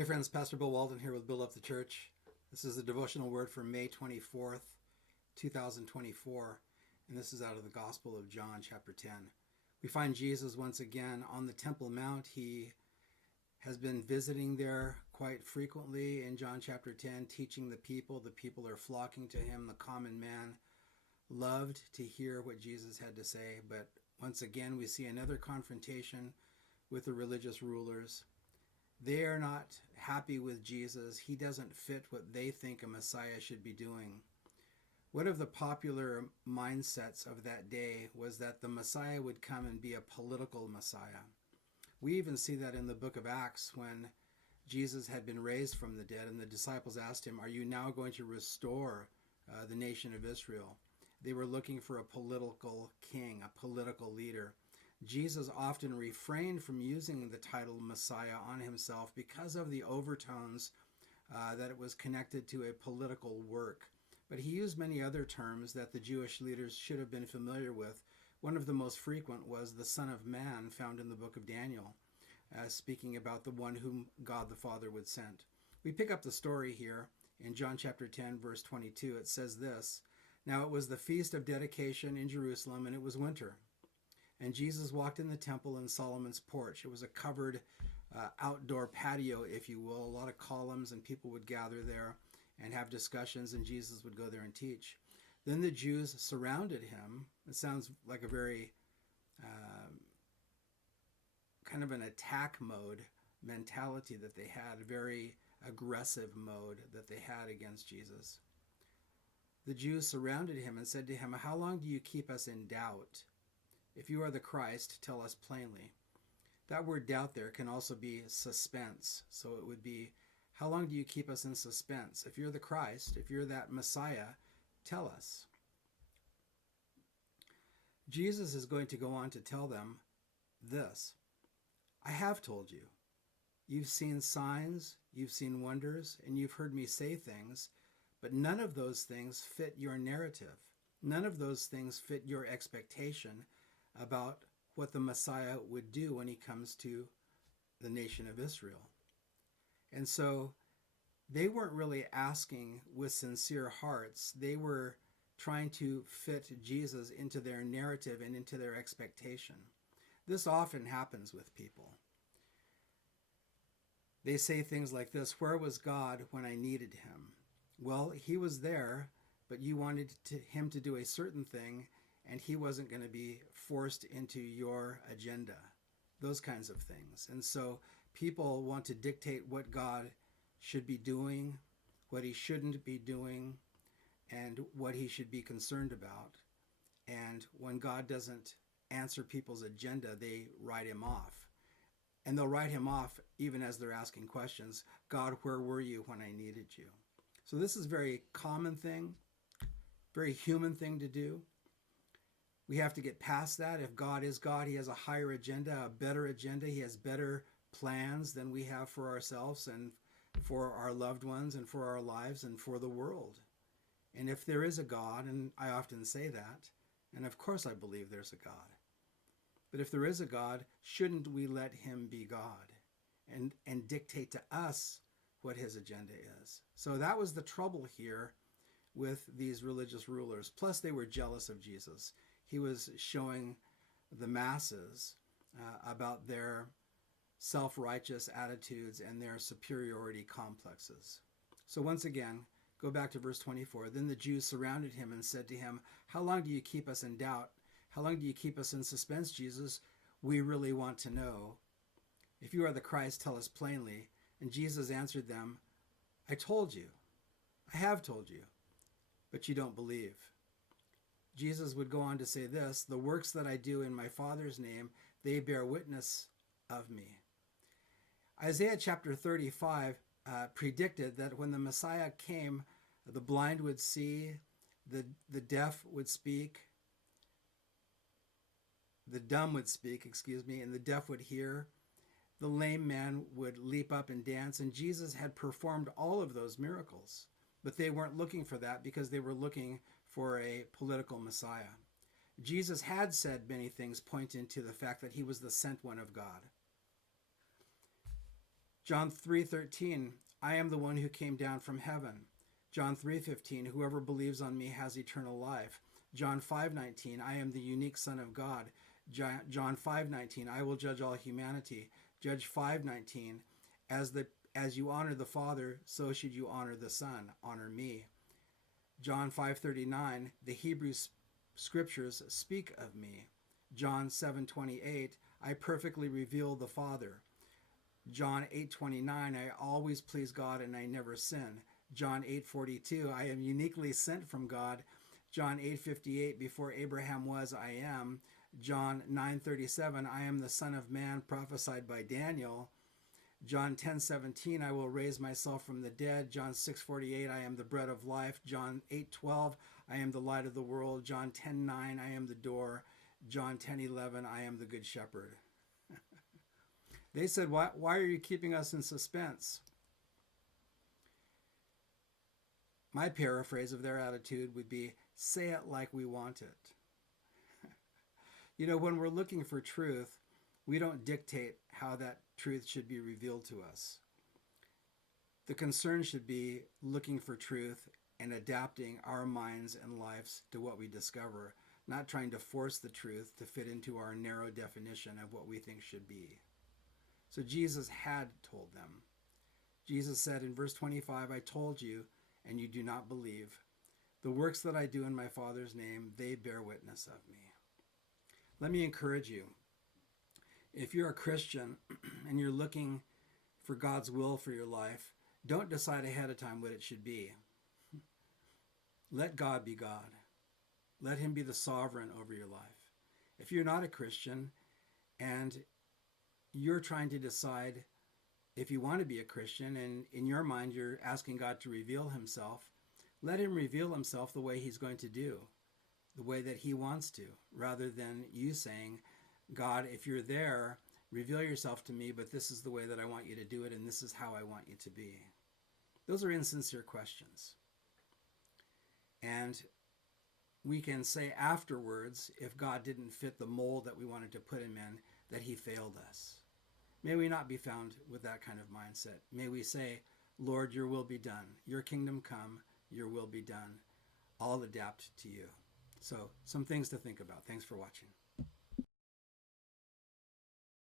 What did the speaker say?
Hey friends, Pastor Bill Walden here with Build Up the Church. This is a devotional word for May 24th, 2024, and this is out of the Gospel of John, chapter 10. We find Jesus once again on the Temple Mount. He has been visiting there quite frequently in John chapter 10, teaching the people. The people are flocking to him. The common man loved to hear what Jesus had to say, but once again we see another confrontation with the religious rulers. They are not happy with Jesus. He doesn't fit what they think a Messiah should be doing. One of the popular mindsets of that day was that the Messiah would come and be a political Messiah. We even see that in the book of Acts when Jesus had been raised from the dead and the disciples asked him, "Are you now going to restore the nation of Israel?" They were looking for a political king, a political leader. Jesus often refrained from using the title Messiah on himself because of the overtones that it was connected to a political work. But he used many other terms that the Jewish leaders should have been familiar with. One of the most frequent was the Son of Man, found in the book of Daniel, speaking about the one whom God the Father would send. We pick up the story here in John chapter 10, verse 22. It says this, "Now it was the feast of dedication in Jerusalem, and it was winter. And Jesus walked in the temple in Solomon's porch." It was a covered outdoor patio, if you will, a lot of columns, and people would gather there and have discussions, and Jesus would go there and teach. Then the Jews surrounded him. It sounds like a very kind of an attack mode mentality that they had, a very aggressive mode that they had against Jesus. The Jews surrounded him and said to him, "How long do you keep us in doubt? If you are the Christ, tell us plainly." That word doubt there can also be suspense. So it would be, how long do you keep us in suspense? If you're the Christ, if you're that Messiah, tell us. Jesus is going to go on to tell them this, "I have told you. You've seen signs, you've seen wonders, and you've heard me say things, but none of those things fit your narrative. None of those things fit your expectation about what the Messiah would do when he comes to the nation of Israel." And so they weren't really asking with sincere hearts. They were trying to fit Jesus into their narrative and into their expectation. This often happens with people. They say things like this, "Where was God when I needed him?" Well, he was there, but you wanted him to do a certain thing, and he wasn't going to be forced into your agenda, those kinds of things. And so people want to dictate what God should be doing, what he shouldn't be doing, and what he should be concerned about. And when God doesn't answer people's agenda, they write him off. And they'll write him off even as they're asking questions. "God, where were you when I needed you?" So this is a very common thing, very human thing to do. We have to get past that. If God is God, he has a higher agenda, a better agenda. He has better plans than we have for ourselves and for our loved ones and for our lives and for the world. And if there is a God, and I often say that, and of course I believe there's a God, but if there is a God, shouldn't we let him be God and dictate to us what his agenda is? So that was the trouble here with these religious rulers. Plus they were jealous of Jesus. He was showing the masses about their self-righteous attitudes and their superiority complexes. So once again, go back to verse 24. "Then the Jews surrounded him and said to him, 'How long do you keep us in doubt? How long do you keep us in suspense, Jesus? We really want to know. If you are the Christ, tell us plainly.' And Jesus answered them, 'I told you. I have told you, but you don't believe.' Jesus would go on to say this, 'The works that I do in my Father's name, they bear witness of me.'" Isaiah chapter 35 predicted that when the Messiah came, the blind would see, the deaf would speak, the dumb would speak, and the deaf would hear. The lame man would leap up and dance, and Jesus had performed all of those miracles. But they weren't looking for that because they were looking for a political Messiah. Jesus had said many things pointing to the fact that he was the sent one of God. John 3:13, I am the one who came down from heaven. John 3:15, whoever believes on me has eternal life. John 5:19, I am the unique Son of God. John 5:19, I will judge all humanity. Judge 5:19, as you honor the Father, so should you honor the Son. Honor me. John 5:39, the Hebrew scriptures speak of me. John 7:28, I perfectly reveal the Father. John 8:29, I always please God and I never sin. John 8:42, I am uniquely sent from God. John 8:58, before Abraham was, I am. John 9:37, I am the Son of Man prophesied by Daniel. John 10:17, I will raise myself from the dead. John 6:48, I am the bread of life. John 8:12, I am the light of the world. John 10:9, I am the door. John 10:11, I am the good shepherd. They said, why are you keeping us in suspense? My paraphrase of their attitude would be, say it like we want it. You know, when we're looking for truth, we don't dictate how that truth should be revealed to us. The concern should be looking for truth and adapting our minds and lives to what we discover, not trying to force the truth to fit into our narrow definition of what we think should be. So Jesus had told them. Jesus said in verse 25, I told you, and you do not believe. The works that I do in my Father's name, they bear witness of me. Let me encourage you. If you're a Christian and you're looking for God's will for your life, don't decide ahead of time what it should be. Let God be God. Let him be the sovereign over your life. If you're not a Christian and you're trying to decide if you want to be a Christian and in your mind you're asking God to reveal himself, let him reveal himself the way he's going to do, the way that he wants to, rather than you saying, God, if you're there, reveal yourself to me, but this is the way that I want you to do it and this is how I want you to be. Those are insincere questions. And we can say afterwards, if God didn't fit the mold that we wanted to put him in, that he failed us. May we not be found with that kind of mindset. May we say, Lord, your will be done. Your kingdom come, your will be done. I'll adapt to you. So, some things to think about. Thanks for watching.